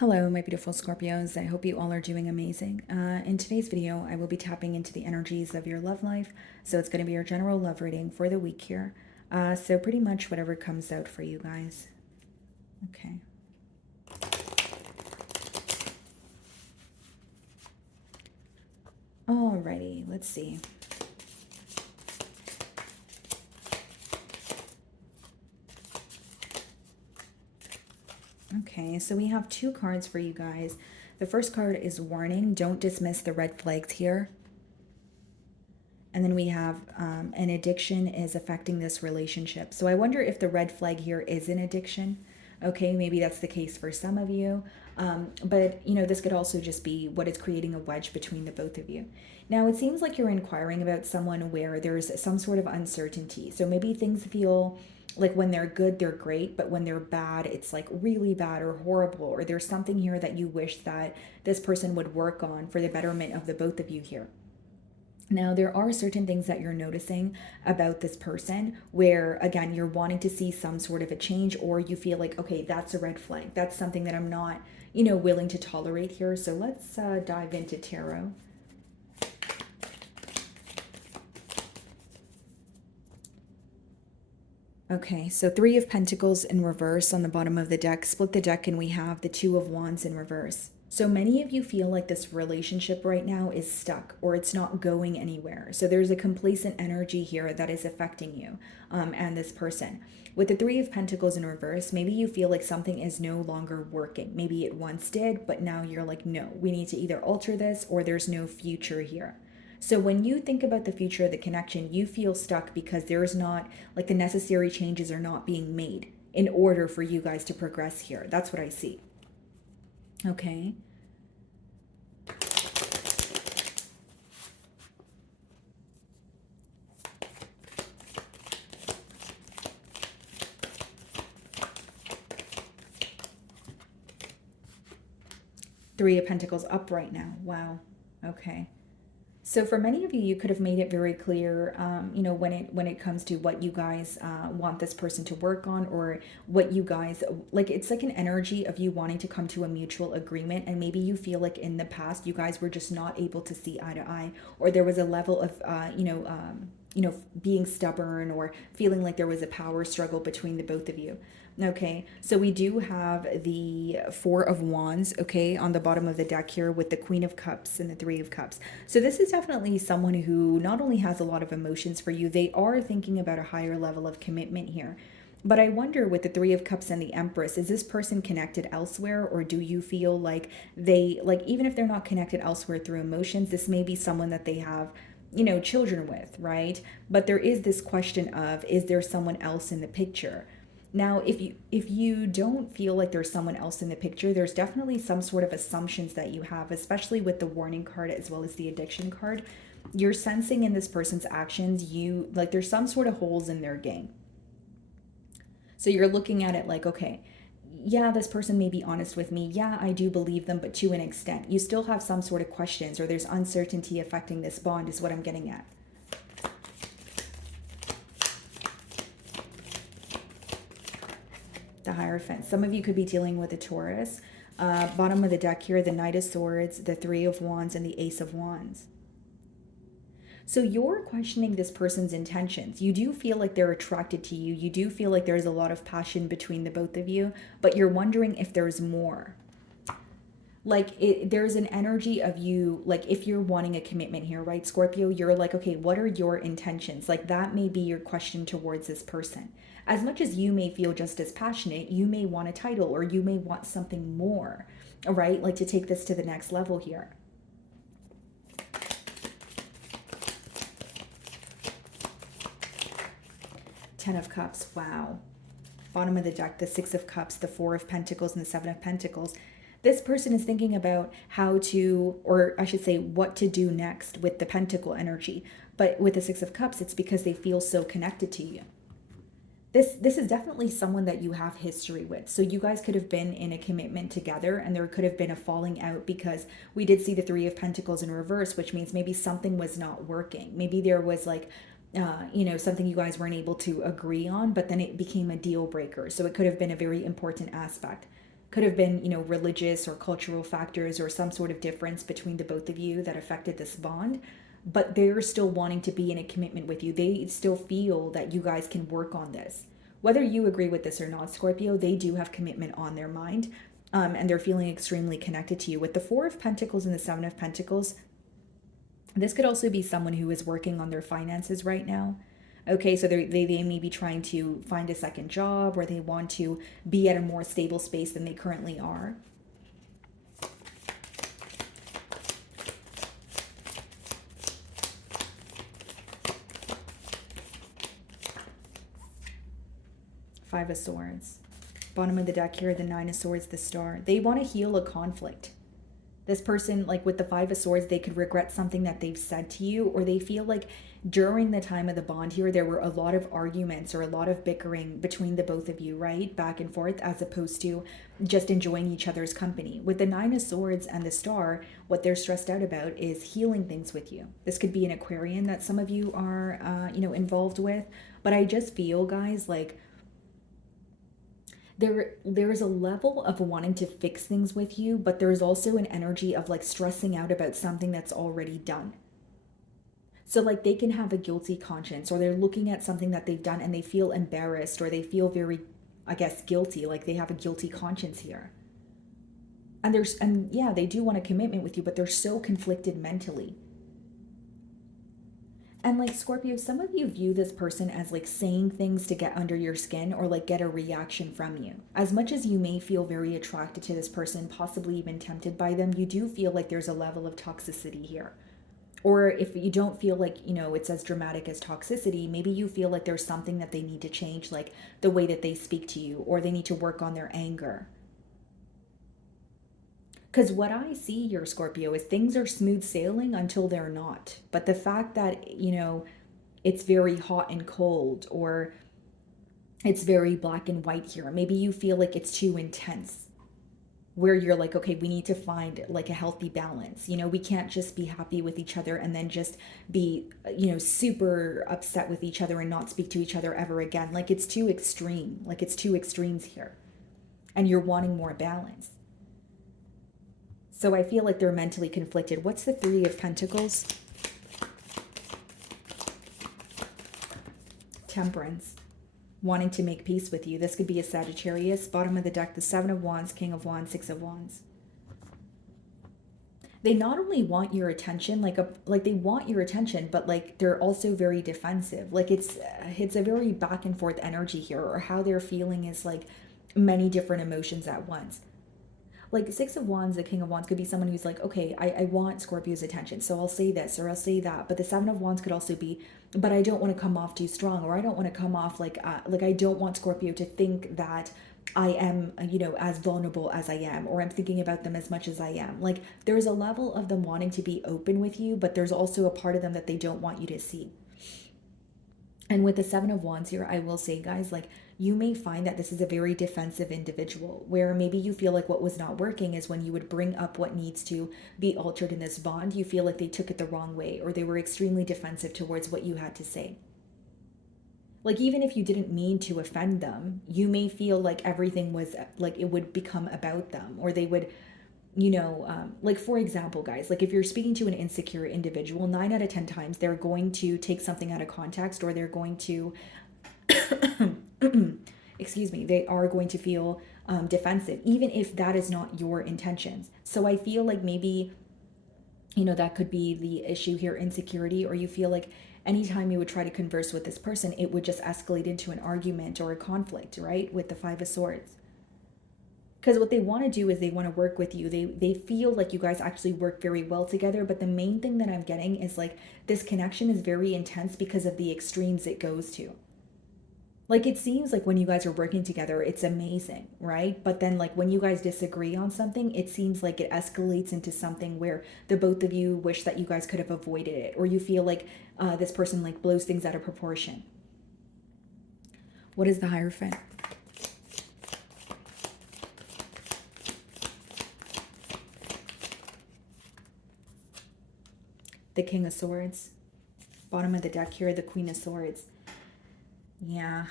Hello, my beautiful Scorpios. I hope you all are doing amazing. In today's video, I will be tapping into the energies of your love life. So it's going to be your general love reading for the week here. So pretty much whatever comes out for you guys. Okay. Alrighty, let's see. Okay, so we have two cards for you guys. The first card is warning, don't dismiss the red flags here. And then we have an addiction is affecting this relationship. So I wonder if the red flag here is an addiction. Okay, maybe that's the case for some of you. But, you know, this could also just be what is creating a wedge between the both of you. Now, it seems like you're inquiring about someone where there's some sort of uncertainty. So maybe things feel like when they're good, they're great, but when they're bad, it's like really bad or horrible, or there's something here that you wish that this person would work on for the betterment of the both of you here. Now, there are certain things that you're noticing about this person where, again, you're wanting to see some sort of a change, or you feel like, okay, that's a red flag. That's something that I'm not, willing to tolerate here. So let's dive into tarot. Okay, so Three of Pentacles in reverse on the bottom of the deck. Split the deck and we have the Two of Wands in reverse. So many of you feel like this relationship right now is stuck or it's not going anywhere. So there's a complacent energy here that is affecting you and this person. With the Three of Pentacles in reverse, maybe you feel like something is no longer working. Maybe it once did, but now you're like, no, we need to either alter this or there's no future here. So when you think about the future of the connection, you feel stuck because there's not, like, the necessary changes are not being made in order for you guys to progress here. That's what I see. Okay. Three of Pentacles up right now. Wow. Okay. So for many of you, you could have made it very clear, when it comes to what you guys want this person to work on, or what you guys like. It's like an energy of you wanting to come to a mutual agreement, and maybe you feel like in the past you guys were just not able to see eye to eye, or there was a level of being stubborn or feeling like there was a power struggle between the both of you. Okay, so we do have the Four of Wands, okay, on the bottom of the deck here with the Queen of Cups and the Three of Cups. So this is definitely someone who not only has a lot of emotions for you, they are thinking about a higher level of commitment here. But I wonder, with the Three of Cups and the Empress, is this person connected elsewhere, or do you feel like they, like, even if they're not connected elsewhere through emotions, this may be someone that they have children with, right? But there is this question of, is there someone else in the picture? Now, if you don't feel like there's someone else in the picture, there's definitely some sort of assumptions that you have, especially with the warning card as well as the addiction card. You're sensing in this person's actions, there's some sort of holes in their game. So you're looking at it like, okay, yeah, this person may be honest with me. Yeah, I do believe them, but to an extent. You still have some sort of questions, or there's uncertainty affecting this bond, is what I'm getting at. The Hierophant. Some of you could be dealing with a Taurus. Bottom of the deck here, the Knight of Swords, the Three of Wands, and the Ace of Wands. So you're questioning this person's intentions. You do feel like they're attracted to you. You do feel like there's a lot of passion between the both of you, but you're wondering if there's more. There's an energy of you, like, if you're wanting a commitment here, right, Scorpio, you're like, okay, what are your intentions? Like, that may be your question towards this person. As much as you may feel just as passionate, you may want a title, or you may want something more, right? Like, to take this to the next level here. Ten of Cups, wow. Bottom of the deck, the Six of Cups, the Four of Pentacles, and the Seven of Pentacles. This person is thinking about how to, or I should say, what to do next with the Pentacle energy. But with the Six of Cups, it's because they feel so connected to you. This is definitely someone that you have history with. So you guys could have been in a commitment together, and there could have been a falling out, because we did see the Three of Pentacles in reverse, which means maybe something was not working. Maybe there was something you guys weren't able to agree on, but then it became a deal breaker. So it could have been a very important aspect. Could have been, religious or cultural factors or some sort of difference between the both of you that affected this bond. But they're still wanting to be in a commitment with you. They still feel that you guys can work on this. Whether you agree with this or not, Scorpio, they do have commitment on their mind. And they're feeling extremely connected to you. With the Four of Pentacles and the Seven of Pentacles, this could also be someone who is working on their finances right now. Okay, so they may be trying to find a second job, or they want to be at a more stable space than they currently are. Five of Swords. Bottom of the deck here, the Nine of Swords, the Star. They want to heal a conflict. This person, like with the Five of Swords, they could regret something that they've said to you, or they feel like during the time of the bond here, there were a lot of arguments or a lot of bickering between the both of you, right? Back and forth, as opposed to just enjoying each other's company. With the Nine of Swords and the Star, what they're stressed out about is healing things with you. This could be an Aquarian that some of you are, involved with. But I just feel, guys, like there's a level of wanting to fix things with you, but there's also an energy of like stressing out about something that's already done. So like they can have a guilty conscience, or they're looking at something that they've done and they feel embarrassed, or they feel very, I guess, guilty, like they have a guilty conscience here. And yeah, they do want a commitment with you, but they're so conflicted mentally. And like Scorpio, some of you view this person as like saying things to get under your skin or like get a reaction from you. As much as you may feel very attracted to this person, possibly even tempted by them, you do feel like there's a level of toxicity here. Or if you don't feel like, it's as dramatic as toxicity, maybe you feel like there's something that they need to change, like the way that they speak to you, or they need to work on their anger. Because what I see here, Scorpio, is things are smooth sailing until they're not. But the fact that, it's very hot and cold, or it's very black and white here, maybe you feel like it's too intense, where you're like, okay, we need to find like a healthy balance. We can't just be happy with each other and then just be, super upset with each other and not speak to each other ever again. Like it's too extreme. Like it's two extremes here. And you're wanting more balance. So I feel like they're mentally conflicted. What's the Three of Pentacles? Temperance. Wanting to make peace with you. This could be a Sagittarius. Bottom of the deck, the Seven of Wands, King of Wands, Six of Wands. They not only want your attention, like they want your attention, but like they're also very defensive. Like it's a very back and forth energy here, or how they're feeling is like many different emotions at once. Like Six of Wands, the King of Wands could be someone who's like, okay, I want Scorpio's attention, so I'll say this or I'll say that. But the Seven of Wands could also be, but I don't want to come off too strong, or I don't want to come off like I don't want Scorpio to think that I am, as vulnerable as I am, or I'm thinking about them as much as I am. Like there's a level of them wanting to be open with you, but there's also a part of them that they don't want you to see. And with the Seven of Wands here, I will say, guys, like you may find that this is a very defensive individual, where maybe you feel like what was not working is when you would bring up what needs to be altered in this bond, you feel like they took it the wrong way, or they were extremely defensive towards what you had to say. Like even if you didn't mean to offend them, you may feel like everything was like it would become about them, or they would, like for example, guys, like if you're speaking to an insecure individual, 9 out of 10 times they're going to take something out of context, or they're going to excuse me, they are going to feel defensive, even if that is not your intentions. So I feel like maybe, that could be the issue here, insecurity, or you feel like anytime you would try to converse with this person, it would just escalate into an argument or a conflict, right? With the Five of Swords. Because what they want to do is they want to work with you. They feel like you guys actually work very well together. But the main thing that I'm getting is like this connection is very intense because of the extremes it goes to. Like it seems like when you guys are working together, it's amazing, right? But then like when you guys disagree on something, it seems like it escalates into something where the both of you wish that you guys could have avoided it, or you feel like this person like blows things out of proportion. What is the Hierophant? The King of Swords. Bottom of the deck here, the Queen of Swords. Yeah.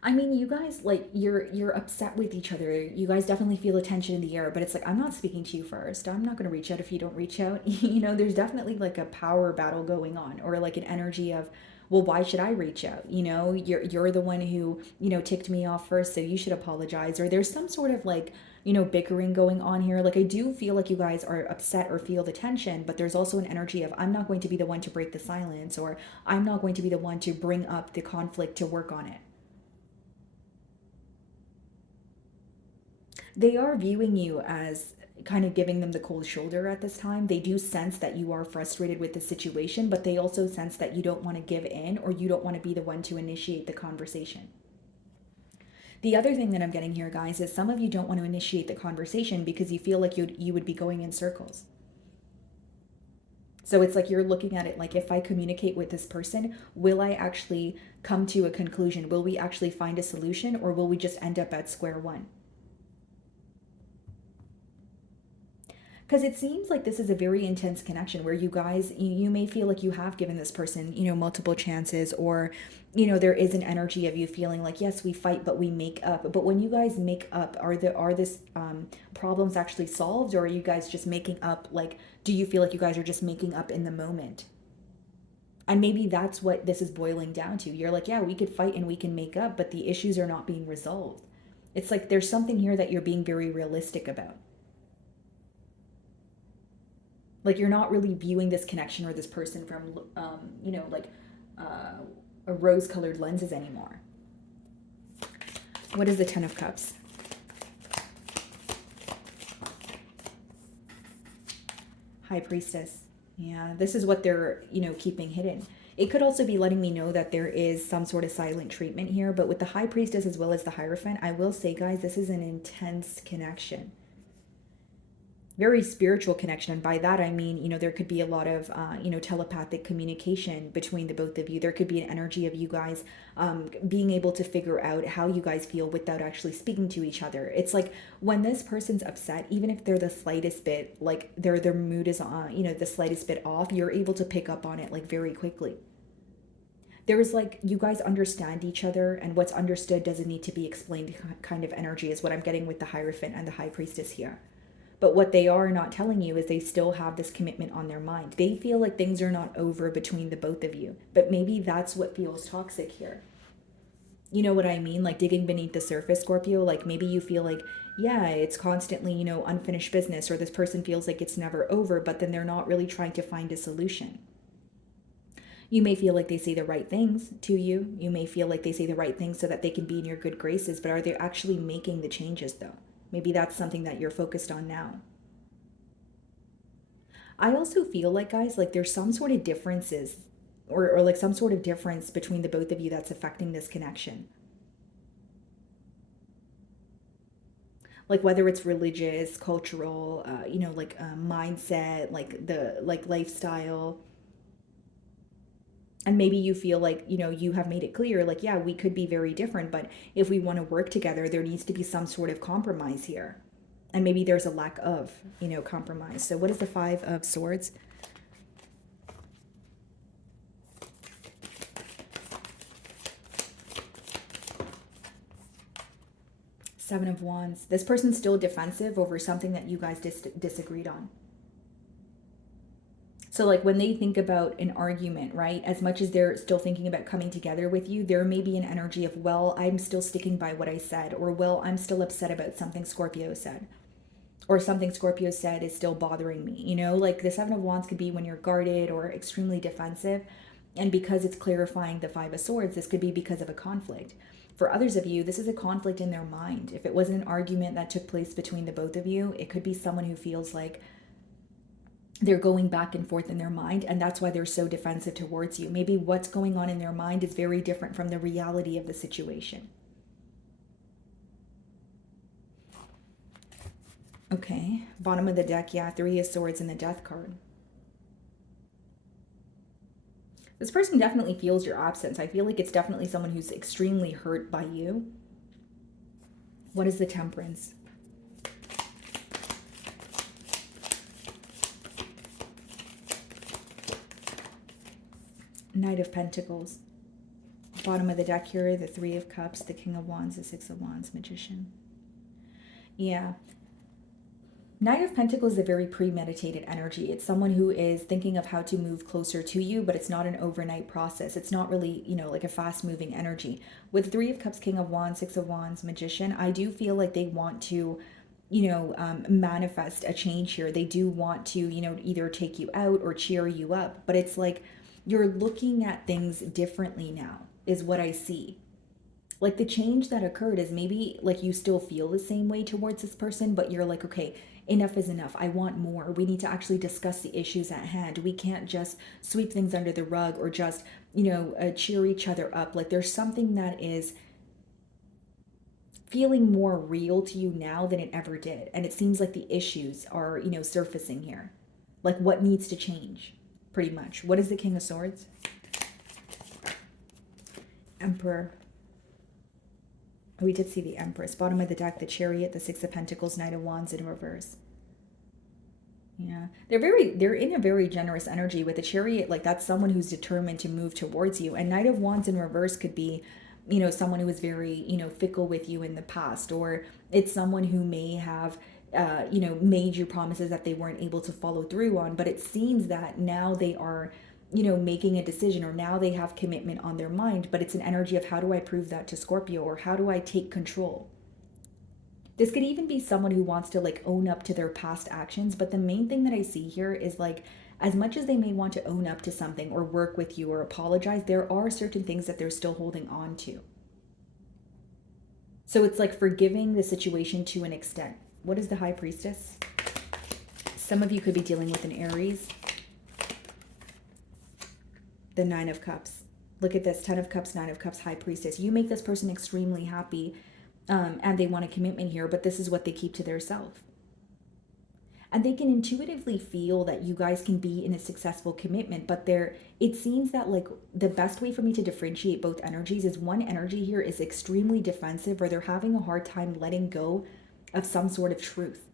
I mean, you guys like you're upset with each other. You guys definitely feel a tension in the air, but it's like I'm not speaking to you first. I'm not going to reach out if you don't reach out. There's definitely like a power battle going on, or like an energy of, well, why should I reach out? You're the one who, ticked me off first, so you should apologize. Or there's some sort of like, bickering going on here. Like I do feel like you guys are upset or feel the tension, but there's also an energy of I'm not going to be the one to break the silence, or I'm not going to be the one to bring up the conflict to work on it. They are viewing you as kind of giving them the cold shoulder at this time. They do sense that you are frustrated with the situation, but they also sense that you don't want to give in or you don't want to be the one to initiate the conversation. The other thing that I'm getting here, guys, is some of you don't want to initiate the conversation because you feel like you would be going in circles. So it's like you're looking at it like, if I communicate with this person, will I actually come to a conclusion? Will we actually find a solution, or will we just end up at square one? Because it seems like this is a very intense connection where you guys, you may feel like you have given this person, multiple chances, or there is an energy of you feeling like, yes, we fight but we make up. But when you guys make up, are this problems actually solved, or are you guys just making up? Like, do you feel like you guys are just making up in the moment? And maybe that's what this is boiling down to. You're like, yeah, we could fight and we can make up, but the issues are not being resolved. It's like there's something here that you're being very realistic about. Like you're not really viewing this connection or this person from like uh, a rose colored lenses anymore. What is the 10 of Cups? High Priestess. Yeah, this is what they're keeping hidden. It could also be letting me know that there is some sort of silent treatment here, but with the High Priestess as well as the Hierophant, I will say, guys, this is an intense connection. Very spiritual connection, and by that I mean, there could be a lot of telepathic communication between the both of you. There could be an energy of you guys being able to figure out how you guys feel without actually speaking to each other. It's like when this person's upset, even if they're the slightest bit, like their mood is on, the slightest bit off, you're able to pick up on it like very quickly. There's like, you guys understand each other, and what's understood doesn't need to be explained kind of energy is what I'm getting with the Hierophant and the High Priestess here. But what they are not telling you is they still have this commitment on their mind. They feel like things are not over between the both of you. But maybe that's what feels toxic here. You know what I mean? Like digging beneath the surface, Scorpio. Like maybe you feel like, yeah, it's constantly, unfinished business, or this person feels like it's never over, but then they're not really trying to find a solution. You may feel like they say the right things to you. You may feel like they say the right things so that they can be in your good graces, but are they actually making the changes though? Maybe that's something that you're focused on now. I also feel like, guys, like there's some sort of differences, or like some sort of difference between the both of you that's affecting this connection. Like whether it's religious, cultural, like mindset, like the like lifestyle. And maybe you feel like, you have made it clear, like, yeah, we could be very different, but if we want to work together, there needs to be some sort of compromise here. And maybe there's a lack of, compromise. So what is the 5 of Swords? Seven of Wands. This person's still defensive over something that you guys disagreed on. So like when they think about an argument, right, as much as they're still thinking about coming together with you, there may be an energy of, well, I'm still sticking by what I said, or, well, I'm still upset about something Scorpio said, or something Scorpio said is still bothering me. Like the 7 of Wands could be when you're guarded or extremely defensive. And because it's clarifying the 5 of Swords, this could be because of a conflict. For others of you, this is a conflict in their mind. If it wasn't an argument that took place between the both of you, it could be someone who feels like they're going back and forth in their mind, and that's why they're so defensive towards you. Maybe what's going on in their mind is very different from the reality of the situation. Okay, bottom of the deck, yeah, 3 of Swords and the Death card. This person definitely feels your absence. I feel like it's definitely someone who's extremely hurt by you. What is the Temperance? Knight of Pentacles. Bottom of the deck here, the Three of Cups, the King of Wands, the Six of Wands, Magician. Yeah. Knight of Pentacles is a very premeditated energy. It's someone who is thinking of how to move closer to you, but it's not an overnight process. It's not really, like a fast moving energy. With Three of Cups, King of Wands, Six of Wands, Magician, I do feel like they want to, manifest a change here. They do want to, either take you out or cheer you up. But it's like you're looking at things differently now, is what I see. Like the change that occurred is maybe like you still feel the same way towards this person, but you're like, okay, enough is enough. I want more. We need to actually discuss the issues at hand. We can't just sweep things under the rug or just, cheer each other up. Like there's something that is feeling more real to you now than it ever did. And it seems like the issues are, surfacing here. Like what needs to change, pretty much. What is the King of Swords? Emperor. We did see the Empress. Bottom of the deck, the Chariot, the Six of Pentacles, Knight of Wands in reverse. Yeah. They're in a very generous energy with the Chariot. Like that's someone who's determined to move towards you. And Knight of Wands in reverse could be, someone who was very, fickle with you in the past, or it's someone who may have, made you promises that they weren't able to follow through on. But it seems that now they are, making a decision, or now they have commitment on their mind, but it's an energy of how do I prove that to Scorpio, or how do I take control? This could even be someone who wants to like own up to their past actions, but the main thing that I see here is like, as much as they may want to own up to something or work with you or apologize, there are certain things that they're still holding on to. So it's like forgiving the situation to an extent. What is the High Priestess? Some of you could be dealing with an Aries. The Nine of Cups. Look at this. 10 of Cups, 9 of Cups, High Priestess. You make this person extremely happy, and they want a commitment here, but this is what they keep to their self. And they can intuitively feel that you guys can be in a successful commitment, but it seems that like the best way for me to differentiate both energies is one energy here is extremely defensive, or they're having a hard time letting go of some sort of truth.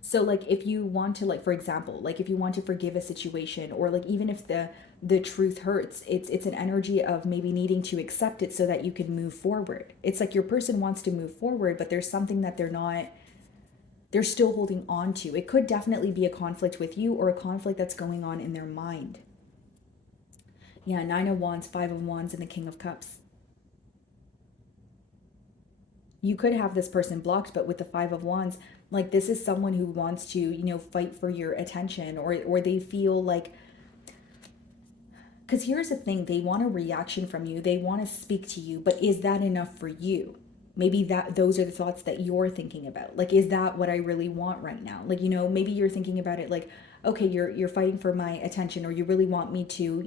So like if you want to, like, for example, like if you want to forgive a situation, or like even if the truth hurts, it's an energy of maybe needing to accept it so that you can move forward. It's like your person wants to move forward, but there's something that they're still holding on to. It could definitely be a conflict with you, or a conflict that's going on in their mind. Yeah, 9 of Wands, 5 of Wands, and the King of Cups. You could have this person blocked, but with the 5 of Wands, like this is someone who wants to, fight for your attention, or they feel like, because here's the thing, they want a reaction from you. They want to speak to you, but is that enough for you? Maybe those are the thoughts that you're thinking about. Like, is that what I really want right now? Like, maybe you're thinking about it like, okay, you're fighting for my attention, or you really want me to,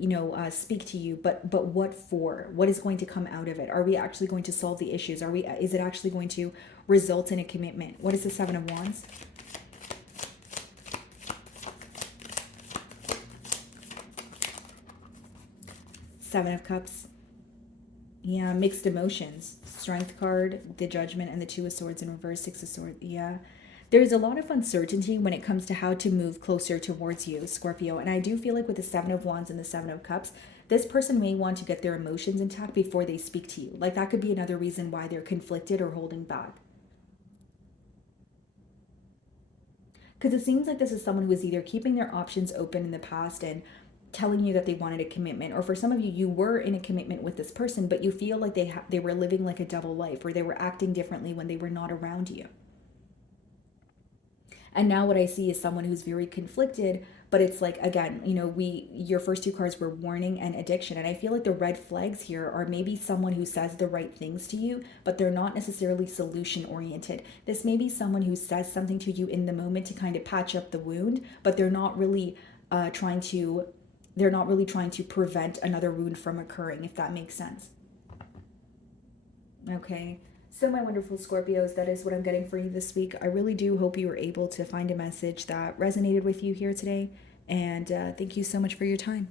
speak to you, but what for? What is going to come out of it? Are we actually going to solve the issues? Is it actually going to result in a commitment? What is the 7 of Wands? Seven of Cups. Yeah, mixed emotions. Strength card, the Judgment, and the 2 of Swords in reverse, 6 of Swords. Yeah. There's a lot of uncertainty when it comes to how to move closer towards you, Scorpio. And I do feel like with the 7 of Wands and the 7 of Cups, this person may want to get their emotions intact before they speak to you. Like that could be another reason why they're conflicted or holding back. Because it seems like this is someone who is either keeping their options open in the past and telling you that they wanted a commitment, or for some of you, you were in a commitment with this person, but you feel like they were living like a double life, or they were acting differently when they were not around you. And now what I see is someone who's very conflicted, but it's like, again, your first 2 cards were warning and addiction. And I feel like the red flags here are maybe someone who says the right things to you, but they're not necessarily solution oriented. This may be someone who says something to you in the moment to kind of patch up the wound, but they're not really trying to prevent another wound from occurring, if that makes sense. Okay. So my wonderful Scorpios, that is what I'm getting for you this week. I really do hope you were able to find a message that resonated with you here today. And thank you so much for your time.